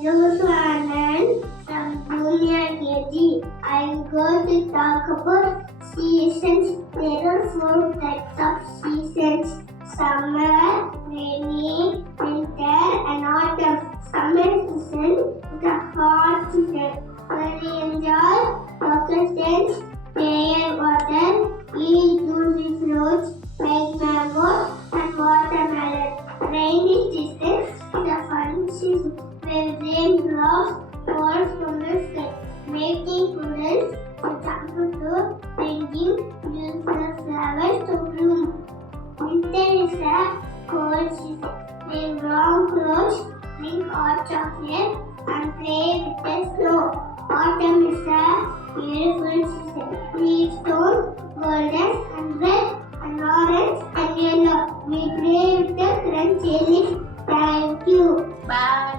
Juice and from Junior KG. I'm going to talk about seasons. There are 4 types of seasons: summer, rainy, winter, and autumn. Summer season is a hot season where we enjoy local scents, play water, eat juicy fruits like mango and watermelon. Rainy season is a fun season where rain drops fall from the sky, making puddles and summer to bringing beautiful flowers to bloom. Winter is a cold season. Wear warm clothes, drink hot chocolate, and play with the snow. Autumn is a beautiful season. Leaves turn golden and red and orange and yellow. We play with the crunchy leaves. Thank you. Bye.